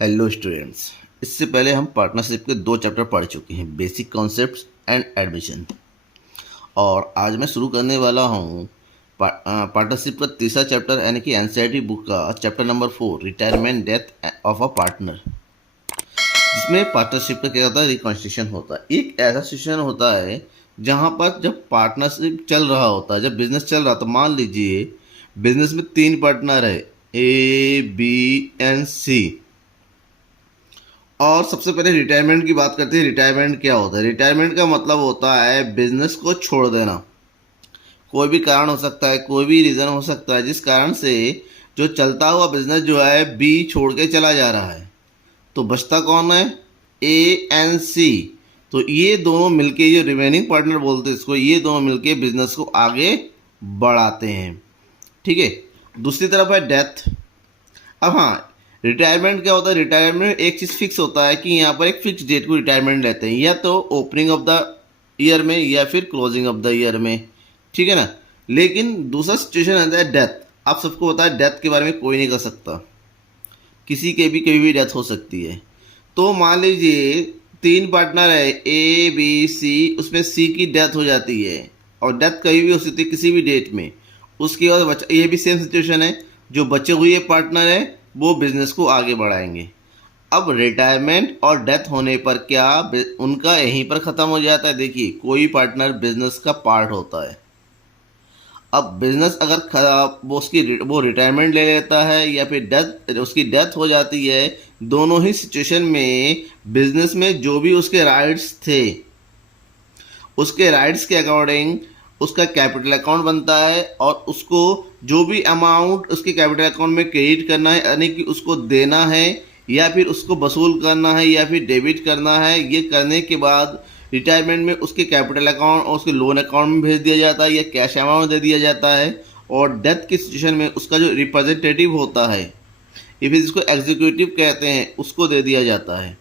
Hello students. इससे पहले हम पार्टनरशिप के 2 चैप्टर पढ़ चुके हैं, बेसिक कॉन्सेप्ट्स एंड एडमिशन। और आज मैं शुरू करने वाला हूँ पार्टनरशिप का तीसरा चैप्टर, यानी कि एनसीईआरटी बुक का chapter number 4, retirement death of a partner. जिसमें पार्टनरशिप का क्या होता है, रिकॉन्स्टिट्यूशन होता है। एक ऐसा सिचुएशन होता है जहाँ पर जब पार्टनरशिप चल रहा होता है, जब बिजनेस चल रहा, तो मान लीजिए बिजनेस में 3 पार्टनर है, ए बी एंड सी। और सबसे पहले रिटायरमेंट की बात करते हैं। रिटायरमेंट क्या होता है? रिटायरमेंट का मतलब होता है बिजनेस को छोड़ देना। कोई भी कारण हो सकता है, कोई भी रीज़न हो सकता है जिस कारण से जो चलता हुआ बिजनेस जो है बी छोड़ के चला जा रहा है। तो बचता कौन है? ए एंड सी। तो ये दोनों मिलके, जो रिमेनिंग पार्टनर बोलते हैं इसको, ये दोनों मिलके बिजनेस को आगे बढ़ाते हैं। ठीक है। दूसरी तरफ है डेथ। अब हाँ, रिटायरमेंट क्या होता है? रिटायरमेंट में एक चीज़ फिक्स होता है कि यहाँ पर एक फिक्स डेट को रिटायरमेंट लेते हैं, या तो ओपनिंग ऑफ द ईयर में या फिर क्लोजिंग ऑफ द ईयर में। ठीक है ना। लेकिन दूसरा सिचुएशन आता है डेथ। आप सबको पता है डेथ के बारे में कोई नहीं कर सकता, किसी के भी कभी भी डेथ हो सकती है। तो मान लीजिए 3 पार्टनर है, ए बी सी, उसमें सी की डेथ हो जाती है, और डेथ कभी भी हो सकती है किसी भी डेट में। उसके बाद बचा, ये भी सेम सिचुएशन है, जो बचे हुए पार्टनर है वो बिजनेस को आगे बढ़ाएंगे। अब रिटायरमेंट और डेथ होने पर क्या उनका यहीं पर ख़त्म हो जाता है? देखिए, कोई पार्टनर बिजनेस का पार्ट होता है। अब बिजनेस अगर खराब, वो रिटायरमेंट ले लेता है या फिर उसकी डेथ हो जाती है, दोनों ही सिचुएशन में बिजनेस में जो भी उसके राइट्स थे, उसके राइट्स के अकॉर्डिंग उसका कैपिटल अकाउंट बनता है, और उसको जो भी अमाउंट उसके कैपिटल अकाउंट में क्रेडिट करना है, यानी कि उसको देना है या फिर उसको वसूल करना है या फिर डेबिट करना है, ये करने के बाद रिटायरमेंट में उसके कैपिटल अकाउंट और उसके लोन अकाउंट में भेज दिया जाता है या कैश अमाउंट दे दिया जाता है। और डेथ की सिचुएशन में उसका जो रिप्रेजेंटेटिव होता है, या फिर जिसको एग्जीक्यूटिव कहते हैं, उसको दे दिया जाता है।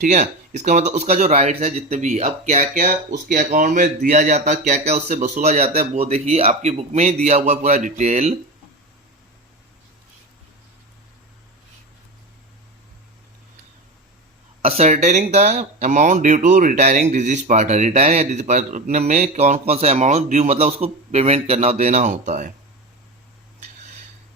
ठीक है। इसका मतलब उसका जो राइट्स है जितने भी, अब क्या क्या उसके अकाउंट में दिया जाता है, क्या क्या उससे वसूला जाता है, वो देखिए आपकी बुक में ही दिया हुआ पूरा detail. Ascertaining the amount due to retiring deceased partner. Retiring या डिजीज पार्टनर में कौन कौन सा अमाउंट ड्यू, मतलब उसको पेमेंट करना, देना होता है।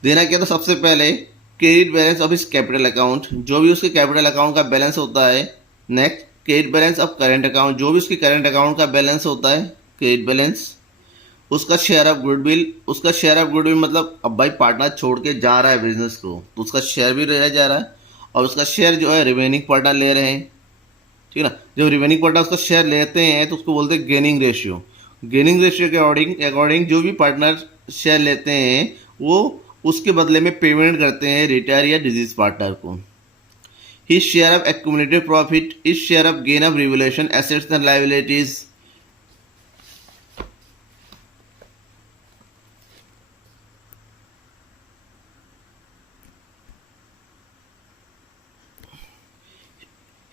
देना क्या? तो सबसे पहले क्रेडिट बैलेंस ऑफ इस कैपिटल अकाउंट, जो भी उसके कैपिटल अकाउंट का बैलेंस होता है। Next, credit balance of current account, जो भी उसके करेंट अकाउंट का बैलेंस होता है, क्रेडिट बैलेंस। उसका शेयर ऑफ गुडविल। उसका शेयर ऑफ गुडविल मतलब अब भाई पार्टनर छोड़ के जा रहा है बिजनेस को, तो उसका शेयर भी रह जा रहा है, और उसका शेयर जो है रिमेनिंग पार्टनर ले रहे हैं। ठीक है ना। जब रिमेनिंग पार्टनर उसका शेयर लेते हैं तो उसको बोलते हैं गेनिंग रेशियो। गेनिंग रेशियो के अकॉर्डिंग जो भी पार्टनर शेयर लेते हैं वो उसके बदले में पेमेंट करते हैं रिटायर या डिजीज पार्टनर को। His share of accumulated profit, is share of gain of revaluation assets and liabilities.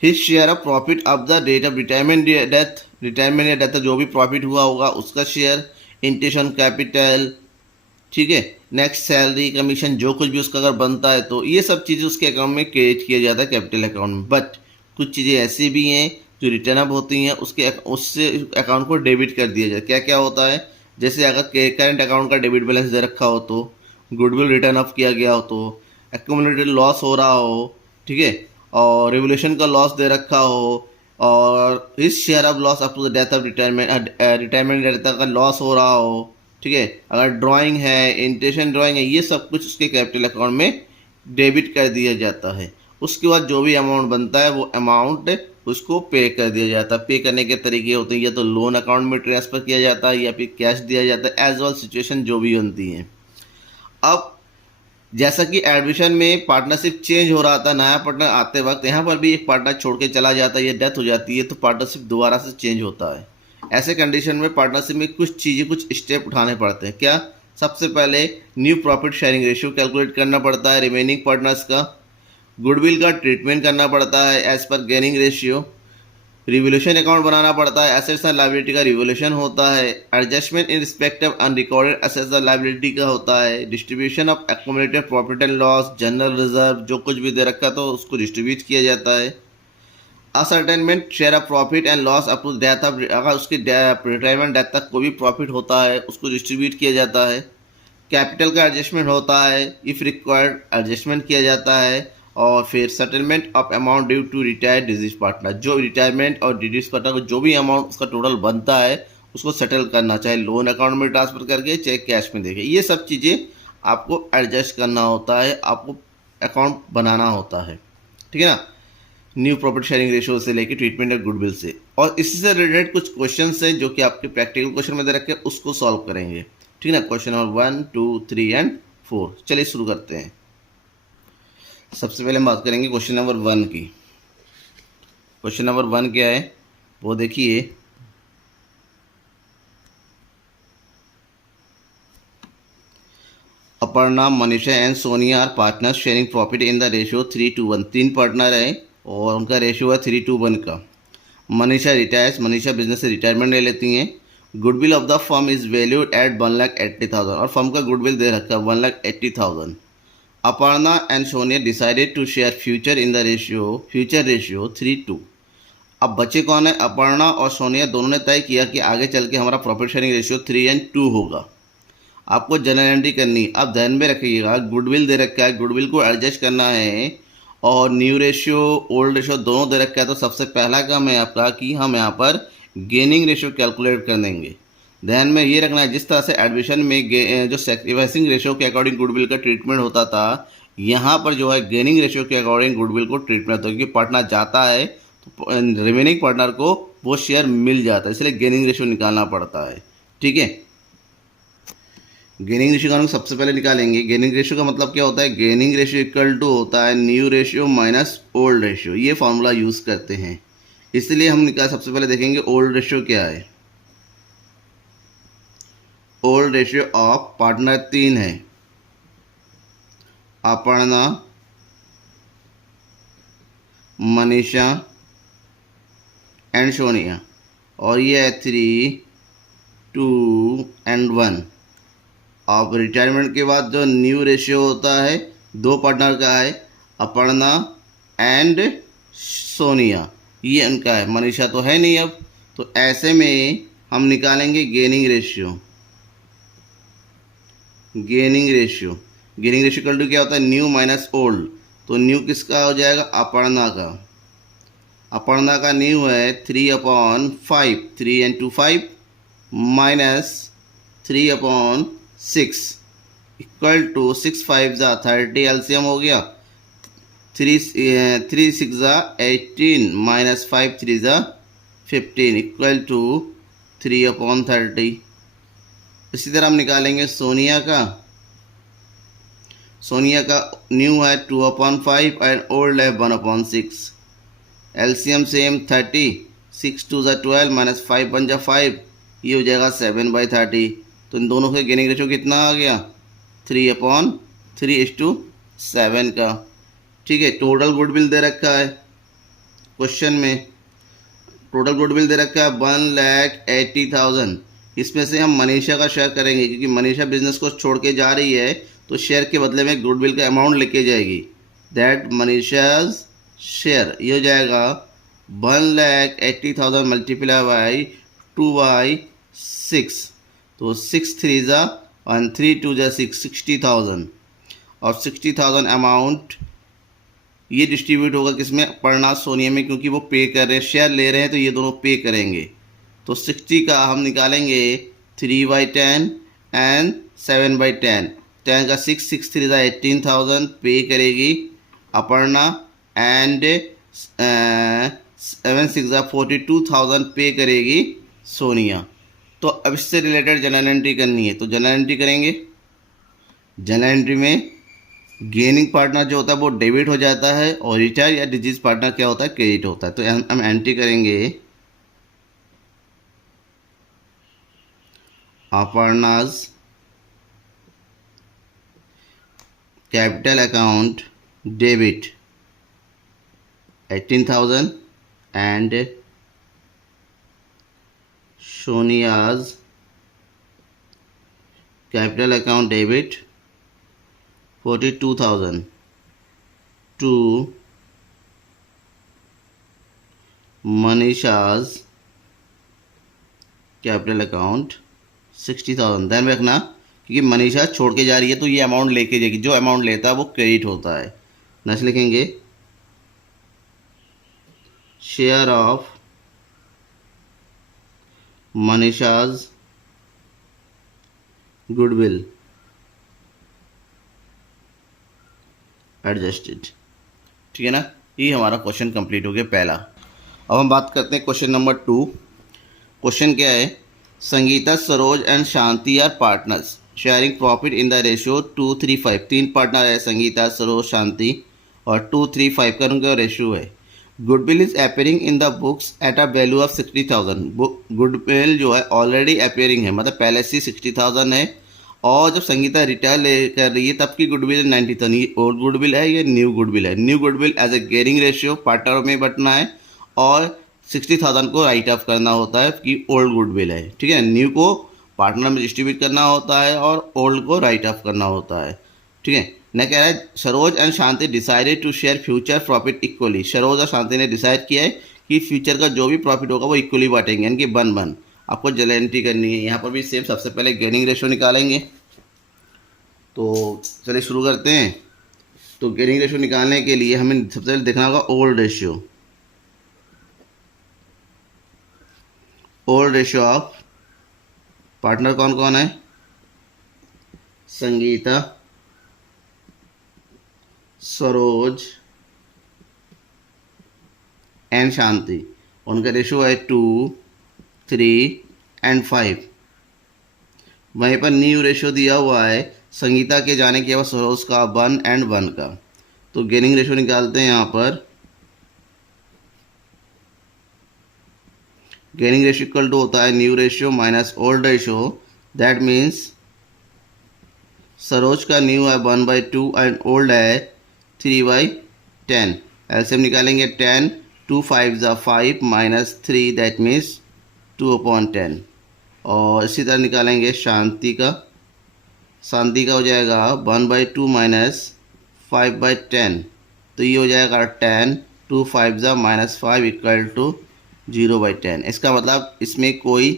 His share of profit of the date of retirement death, retirement या डेथ जो भी प्रॉफिट हुआ होगा उसका शेयर, इंटेंशन कैपिटल। ठीक है। Next, salary commission, जो कुछ भी उसका अगर बनता है तो ये सब चीज़ें उसके अकाउंट में क्रेडिट किया जाता है, कैपिटल अकाउंट में। बट कुछ चीज़ें ऐसी भी हैं जो रिटर्न अप होती हैं, उससे अकाउंट को डेबिट कर दिया जाए। क्या क्या होता है? जैसे अगर करंट अकाउंट का डेबिट बैलेंस दे रखा हो, तो गुडविल रिटर्न अप किया गया हो, तो एक्यूमुलेटेड लॉस हो रहा हो, ठीक है, और रेवोल्यूशन का लॉस दे रखा हो, और इस share of loss up to the death of retirement death का लॉस हो रहा हो। ठीक है। अगर ड्राइंग है, इंटेंशन ड्राइंग है, ये सब कुछ उसके कैपिटल अकाउंट में डेबिट कर दिया जाता है। उसके बाद जो भी अमाउंट बनता है वो अमाउंट उसको पे कर दिया जाता है। पे करने के तरीके होते हैं, या तो लोन अकाउंट में ट्रांसफ़र किया जाता है या फिर कैश दिया जाता है, एज वेल सिचुएशन जो भी बनती है। अब जैसा कि एडमिशन में पार्टनरशिप चेंज हो रहा था, नया पार्टनर आते वक्त यहाँ पर भी एक पार्टनर छोड़ के चला जाता है या डेथ हो जाती है, तो पार्टनरशिप दोबारा से चेंज होता है। ऐसे कंडीशन में पार्टनरशिप में कुछ चीज़ें, कुछ स्टेप उठाने पड़ते हैं। क्या? सबसे पहले new profit sharing ratio calculate करना पड़ता है रिमेनिंग पार्टनर्स का। गुडविल का ट्रीटमेंट करना पड़ता है as per gaining ratio. Revaluation account बनाना पड़ता है, एसेट्स एंड लायबिलिटी का रिवोल्यूशन होता है, adjustment in respect of unrecorded assets and liability का होता है, distribution of accumulated profit and loss, general reserve, जो कुछ भी दे रखा तो उसको डिस्ट्रीब्यूट किया जाता है, ascertainment share of profit and loss up to death of, अगर उसकी रिटायरमेंट डेथ तक कोई भी प्रॉफिट होता है उसको डिस्ट्रीब्यूट किया जाता है, कैपिटल का एडजस्टमेंट होता है, इफ़ रिक्वायर्ड एडजस्टमेंट किया जाता है, और फिर settlement of amount due to retired deceased partner, जो रिटायरमेंट और डिजीज पार्टनर को जो भी अमाउंट उसका टोटल बनता है उसको सेटल करना, चाहे लोन अकाउंट में ट्रांसफ़र करके चाहे कैश में देके, ये सब चीज़ें आपको एडजस्ट करना होता है, आपको अकाउंट बनाना होता है, ठीक है ना। न्यू प्रॉफिट शेयरिंग रेशियो से लेके ट्रीटमेंट ऑफ गुडविल से, और इसी से रिलेटेड कुछ क्वेश्चंस हैं जो कि आपके प्रैक्टिकल क्वेश्चन में दे रखे हैं, उसको सॉल्व करेंगे, ठीक है ना। क्वेश्चन नंबर 1, 2, 3 एंड 4, चलिए शुरू करते हैं। सबसे पहले हम बात करेंगे क्वेश्चन नंबर 1 की। क्वेश्चन नंबर 1 क्या है वो देखिए, Aparna, Manisha and Sonia are partners sharing profit in the ratio 3:1। 3 partner है और उनका रेशियो है 3:1 का। मनीषा रिटायर्स, मनीषा बिजनेस से रिटायरमेंट ले लेती हैं। Goodwill of the firm is valued at 1,80,000, और फर्म का गुडविल दे रखा है 1,80,000। Aparna and Sonia decided to share future in the ratio 3:2। अब बचे कौन है? अपर्णा और सोनिया दोनों ने तय किया कि आगे चल के हमारा प्रॉफिट शेयरिंग रेशियो 3:2 होगा। आपको जनरल एंट्री करनी, अब ध्यान में रखिएगा गुडविल दे रखा है, गुडविल को एडजस्ट करना है, और न्यू रेशियो ओल्ड रेशियो दोनों दे रखा है। तो सबसे पहला काम है आपका कि हम यहाँ पर गेनिंग रेशियो कैलकुलेट कर देंगे। ध्यान में ये रखना है, जिस तरह से एडमिशन में जो सैक्रिफाइसिंग रेशियो के अकॉर्डिंग गुडविल का ट्रीटमेंट होता था, यहाँ पर जो है गेनिंग रेशियो के अकॉर्डिंग गुडविल को ट्रीटमेंट होता है, क्योंकि पार्टनर जाता है तो रिमेनिंग पार्टनर को वो शेयर मिल जाता है, इसलिए गेनिंग रेशियो निकालना पड़ता है, ठीक है। गेनिंग रेशियो का हम सबसे पहले निकालेंगे। गेनिंग रेशियो का मतलब क्या होता है? गेनिंग रेशियो इक्वल टू होता है new ratio minus old ratio, ये फॉर्मूला यूज़ करते हैं। इसलिए हम निकाल सबसे पहले देखेंगे ओल्ड रेशियो क्या है। ओल्ड रेशियो ऑफ पार्टनर 3 है, अपर्णा, मनीषा एंड सोनिया, और ये है 3, 2 एंड 1। अब रिटायरमेंट के बाद जो न्यू रेशियो होता है 2 पार्टनर का है, अपर्णा एंड सोनिया, ये उनका है, मनीषा तो है नहीं अब। तो ऐसे में हम निकालेंगे gaining ratio. Gaining ratio equal to क्या होता है? New minus old. तो न्यू किसका हो जाएगा? अपर्णा का। अपर्णा का न्यू है 3/5, 3 × 5 माइनस 3/6 इक्वल टू 6 5 ज़ा 30, एलसीएम हो गया। 3 6 ज़ा 18 माइनस 5 3 ज़ा 15 इक्वल टू 3/30। इसी तरह हम निकालेंगे सोनिया का। सोनिया का न्यू है 2/5 एंड ओल्ड है 1/6। एलसीएम सेम 30, 6 2 ज़ा 12 माइनस 5 1 ज़ा 5, ये हो जाएगा 7/30। तो इन दोनों के गेनिंग रेशियो कितना आ गया? 3/3:7 का, ठीक है। टोटल गुडविल दे रखा है क्वेश्चन में, टोटल गुडविल दे रखा है 1,80,000। इसमें से हम मनीषा का शेयर करेंगे, क्योंकि मनीषा बिजनेस को छोड़ के जा रही है, तो शेयर के बदले में गुडविल का अमाउंट लेके जाएगी। दैट मनीषाज शेयर, ये हो जाएगा 1,80,000 मल्टीप्लाई बाई 2/6, तो 6 3 ज़ा 3 2 ज़ा 6, 60,000। और 60,000 अमाउंट ये डिस्ट्रीब्यूट होगा किसमें? अपर्णा सोनिया में, क्योंकि वो पे कर रहे हैं, शेयर ले रहे हैं, तो ये दोनों पे करेंगे। तो 60 का हम निकालेंगे 3/10 एंड 7/10। 10 का 6, 6 3 ज़ा 18,000 पे करेगी अपर्णा, एंड 7 6 ज़ा 42,000 पे करेगी सोनिया। तो अब इससे रिलेटेड जनरल एंट्री करनी है, तो जनरल एंट्री करेंगे। जनरल एंट्री में गेनिंग पार्टनर जो होता है वो डेबिट हो जाता है, और रिटायर या डिजीज पार्टनर क्या होता है? क्रेडिट होता है। तो हम एंट्री करेंगे Aparna's capital account debit 18,000 and Sonia's capital account debit 42,000 to Manisha's capital account 60,000। ध्यान में रखना क्योंकि मनीषा छोड़ के जा रही है तो ये अमाउंट लेके जाएगी, जो अमाउंट लेता है वो क्रेडिट होता है। नेक्स्ट लिखेंगे share of Manisha's goodwill adjusted. ठीक है ना, ये हमारा क्वेश्चन कंप्लीट हो गया पहला। अब हम बात करते हैं क्वेश्चन नंबर 2। क्वेश्चन क्या है, Sangeeta, Saroj and Shanti are partners sharing profit in the ratio 2:3:5। 3 partner है, संगीता, सरोज, शांति, और 2:3:5 का उनका रेशियो है। Goodwill is appearing in the books at a value of 60,000। Goodwill जो है ऑलरेडी अपेयरिंग है, मतलब पहले से 60,000 है, और जब संगीता रिटायर कर रही है तब की गुडविल 90,000। ये ओल्ड गुडविल है, ये न्यू गुडविल है। New goodwill as a gaining ratio partner में बटना है, और 60,000 को राइट ऑफ करना होता है कि ओल्ड गुडविल है। ठीक है, न्यू को पार्टनर में डिस्ट्रीब्यूट करना होता है और ओल्ड को राइट ऑफ करना होता है। ठीक है, न कह रहा है Saroj and Shanti decided to share future profit equally. Saroj और शांति ने डिसाइड किया है कि फ्यूचर का जो भी प्रॉफिट होगा वो इक्वली बांटेंगे, यानी कि 1:1। आपको जल एंट्री करनी है। यहाँ पर भी सेम, सबसे पहले गेनिंग रेशियो निकालेंगे। तो चलिए शुरू करते हैं। तो गेनिंग रेशियो निकालने के लिए हमें सबसे पहले देखना होगा old ratio. Old ratio of partner कौन कौन है, संगीता, सरोज एंड शांति। उनका रेशियो है 2, 3 एंड 5। वहीं पर न्यू रेशियो दिया हुआ है संगीता के जाने के बाद सरोज का 1 and 1 का। तो गेनिंग रेशियो निकालते हैं। यहाँ पर गेनिंग रेशियो इक्वल टू होता है new ratio minus old ratio. That means Saroj का न्यू है 1/2 एंड ओल्ड है 3/10। एलसीएम निकालेंगे 10, 2 5 ज़ा 5 माइनस 3, दैट मीन्स 2/10। और इसी तरह निकालेंगे शांति का। शांति का हो जाएगा 1/2 माइनस 5/10, तो ये हो जाएगा 10, 2 5 ज़ा माइनस 5 इक्वल टू 0/10। इसका मतलब इसमें कोई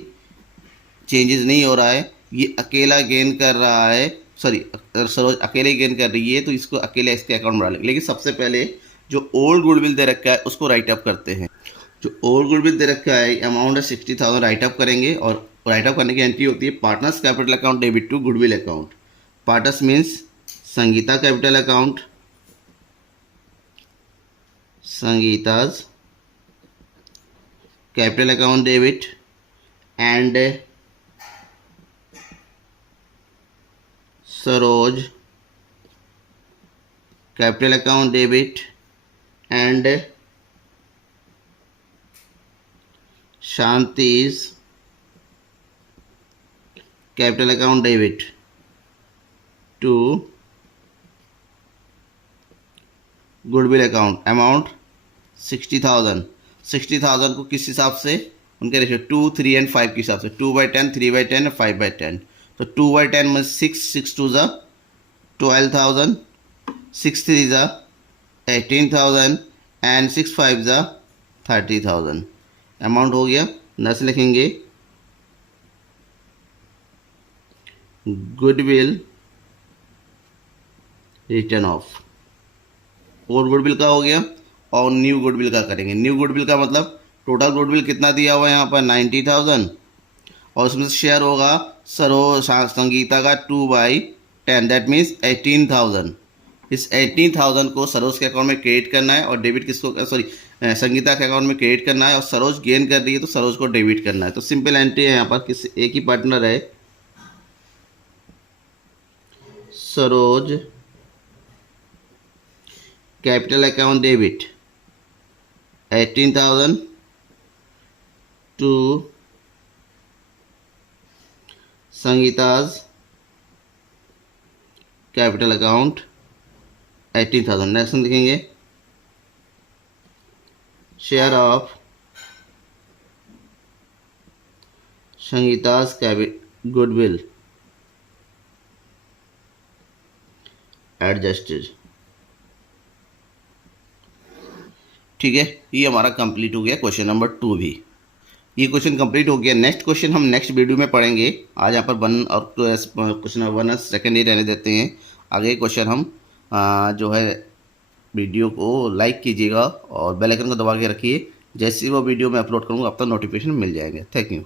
चेंजेस नहीं हो रहा है, ये अकेला गेन कर रहा है। सॉरी, सरोज अकेले गेन कर रही है तो इसको अकेले इसके अकाउंट में डालेंगे। लेकिन सबसे पहले जो ओल्ड गुडविल दे रखा है उसको राइट अप करते हैं। जो ओल्ड गुडविल दे रखा है अमाउंट है 60,000, राइट अप करेंगे। और राइट अप करने की एंट्री होती है partners capital account debit to goodwill account. Partners means Sangeeta capital account, Sangeeta's capital account debit and Saroj capital account debit and Shanti's capital account debit to goodwill account. Amount 60,000। 60,000 को किस हिसाब से, उनके रेशियो 2, 3 एंड 5 के हिसाब से 2/10, 3/10 और 5/10। तो 2/10 में 6, 6 2 ज़ा 12,000, 6 3 ज़ा 18,000 एंड 6 5 ज़ा 30,000। अमाउंट हो गया। नेक्स्ट लिखेंगे goodwill return of. Old goodwill का हो गया और न्यू गुडविल का करेंगे। न्यू गुडविल का मतलब टोटल गुडविल कितना दिया हुआ है यहाँ पर 90,000, और उसमें से शेयर होगा सरोज संगीता का 2/10, दैट मीन्स 18,000। इस 18,000 को सरोज के अकाउंट में क्रेडिट करना है और डेबिट किसको, सॉरी संगीता के अकाउंट में क्रेडिट करना है, और सरोज गेन कर रही है तो सरोज को डेबिट करना है। तो सिंपल एंट्री है यहाँ पर, किस एक ही पार्टनर है, Saroj capital account debit 18,000 to Sangeeta's capital account 18,000। Next लिखेंगे share of Sangeeta's goodwill adjusted। ठीक है, ये हमारा कंप्लीट हो गया क्वेश्चन नंबर 2 भी। ये क्वेश्चन कंप्लीट हो गया। नेक्स्ट क्वेश्चन हम नेक्स्ट वीडियो में पढ़ेंगे। आज यहाँ पर 1 और क्वेश्चन नंबर 1 और सेकेंड ही रहने देते हैं। आगे क्वेश्चन हम जो है वीडियो को लाइक कीजिएगा और बेल आइकन को दबा के रखिए। जैसे ही वो वीडियो मैं अपलोड करूँगा अब तक नोटिफिकेशन मिल जाएंगे। Thank you.